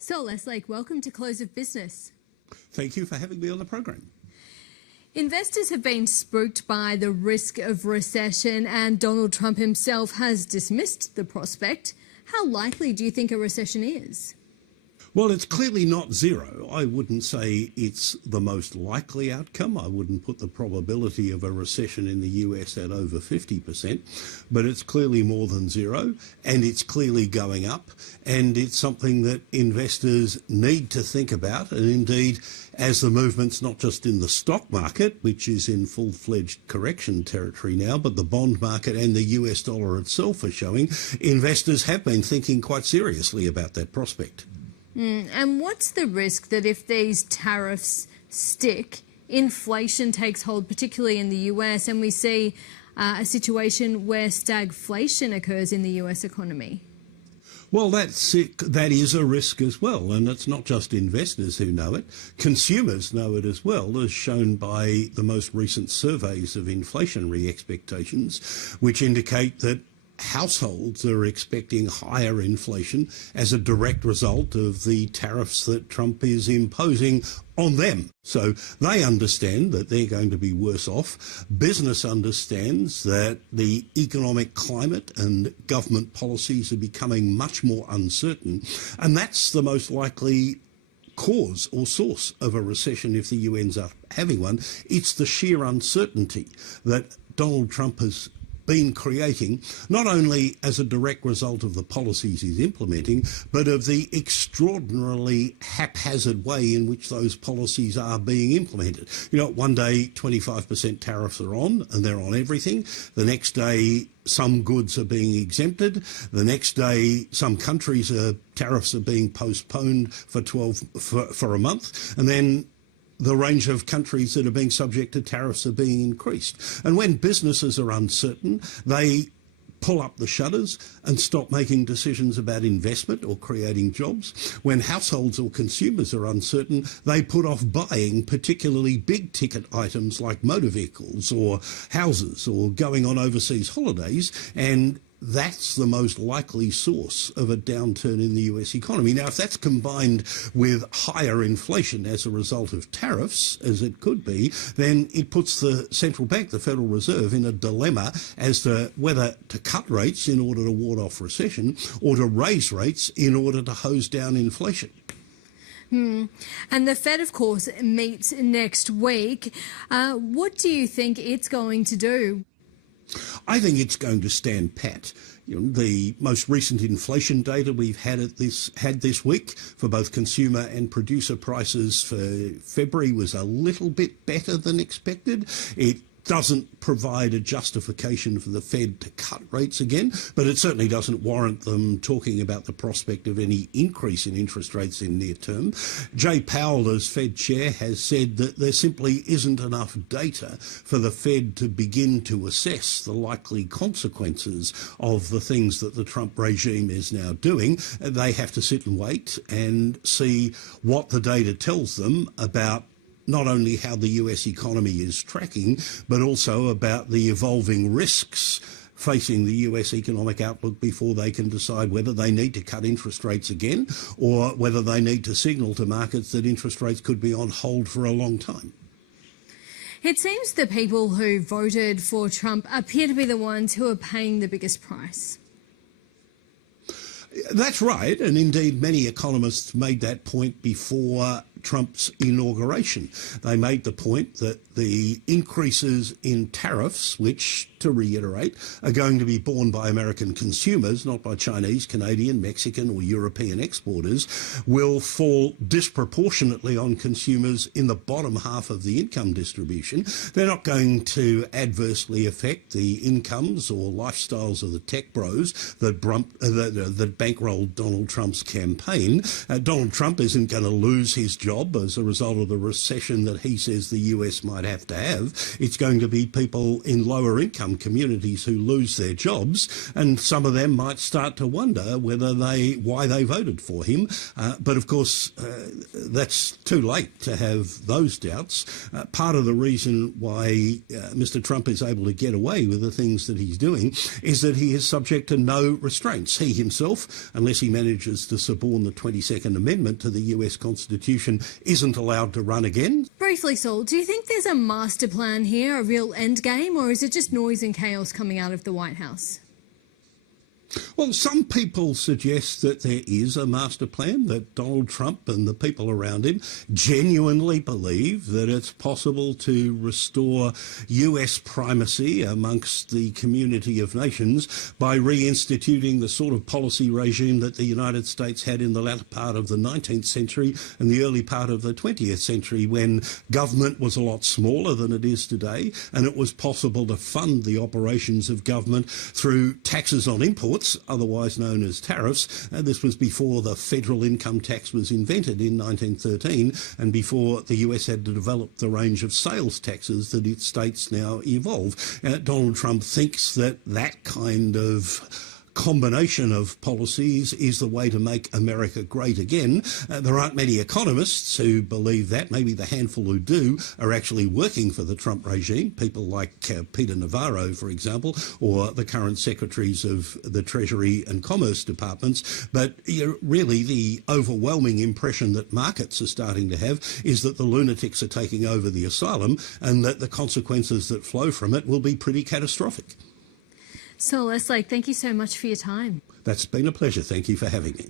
Saul Eslake, welcome to Close of Business. Thank you for having me on the program. Investors have been spooked by the risk of recession, and Donald Trump himself has dismissed the prospect. How likely do you think a recession is? Well, it's clearly not zero. I wouldn't say it's the most likely outcome. I wouldn't put the probability of a recession in the US at over 50%, but it's clearly more than zero, and it's clearly going up, and it's something that investors need to think about. And indeed, as the movement's not just in the stock market, which is in full-fledged correction territory now, but the bond market and the US dollar itself are showing, investors have been thinking quite seriously about that prospect. And what's the risk that if these tariffs stick, inflation takes hold, particularly in the US, and we see a situation where stagflation occurs in the US economy? Well, that is a risk as well, and it's not just investors who know it. Consumers know it as well, as shown by the most recent surveys of inflationary expectations, which indicate that households are expecting higher inflation as a direct result of the tariffs that Trump is imposing on them. So they understand that they're going to be worse off. Business understands that the economic climate and government policies are becoming much more uncertain, and that's the most likely cause or source of a recession if the US ends up having one. It's the sheer uncertainty that Donald Trump has been creating, not only as a direct result of the policies he's implementing, but of the extraordinarily haphazard way in which those policies are being implemented. You know, one day 25% tariffs are on, and they're on everything. The next day some goods are being exempted. The next day some countries' tariffs are being postponed for a month, and then the range of countries that are being subject to tariffs are being increased. And when businesses are uncertain, they pull up the shutters and stop making decisions about investment or creating jobs. When households or consumers are uncertain, they put off buying particularly big ticket items like motor vehicles or houses or going on overseas holidays, and that's the most likely source of a downturn in the US economy. Now, if that's combined with higher inflation as a result of tariffs, as it could be, then it puts the central bank, the Federal Reserve, in a dilemma as to whether to cut rates in order to ward off recession or to raise rates in order to hose down inflation. And the Fed, of course, meets next week. What do you think it's going to do? I think it's going to stand pat. You know, the most recent inflation data we've had this week for both consumer and producer prices for February was a little bit better than expected. It doesn't provide a justification for the Fed to cut rates again, but it certainly doesn't warrant them talking about the prospect of any increase in interest rates in near term. Jay Powell, as Fed chair, has said that there simply isn't enough data for the Fed to begin to assess the likely consequences of the things that the Trump regime is now doing. They have to sit and wait and see what the data tells them about not only how the US economy is tracking, but also about the evolving risks facing the US economic outlook before they can decide whether they need to cut interest rates again or whether they need to signal to markets that interest rates could be on hold for a long time. It seems the people who voted for Trump appear to be the ones who are paying the biggest price. That's right, and indeed many economists made that point before Trump's inauguration. They made the point that the increases in tariffs, which, to reiterate, are going to be borne by American consumers, not by Chinese, Canadian, Mexican or European exporters, will fall disproportionately on consumers in the bottom half of the income distribution. They're not going to adversely affect the incomes or lifestyles of the tech bros that bankrolled Donald Trump's campaign. Donald Trump isn't going to lose his job job as a result of the recession that he says the US might have to have. It's going to be people in lower income communities who lose their jobs, and some of them might start to wonder why they voted for him. But of course, that's too late to have those doubts. Part of the reason why Mr. Trump is able to get away with the things that he's doing is that he is subject to no restraints. He himself, unless he manages to suborn the 22nd Amendment to the US Constitution, isn't allowed to run again. Briefly, Saul, do you think there's a master plan here, a real end game, or is it just noise and chaos coming out of the White House? Well, some people suggest that there is a master plan, that Donald Trump and the people around him genuinely believe that it's possible to restore US primacy amongst the community of nations by reinstituting the sort of policy regime that the United States had in the latter part of the 19th century and the early part of the 20th century, when government was a lot smaller than it is today, and it was possible to fund the operations of government through taxes on imports, otherwise known as tariffs. This was before the federal income tax was invented in 1913 and before the US had to develop the range of sales taxes that its states now evolve. Donald Trump thinks that that kind of combination of policies is the way to make America great again. There aren't many economists who believe that. Maybe the handful who do are actually working for the Trump regime, people like Peter Navarro, for example, or the current secretaries of the Treasury and Commerce departments. But really the overwhelming impression that markets are starting to have is that the lunatics are taking over the asylum and that the consequences that flow from it will be pretty catastrophic. Saul Eslake, thank you so much for your time. That's been a pleasure. Thank you for having me.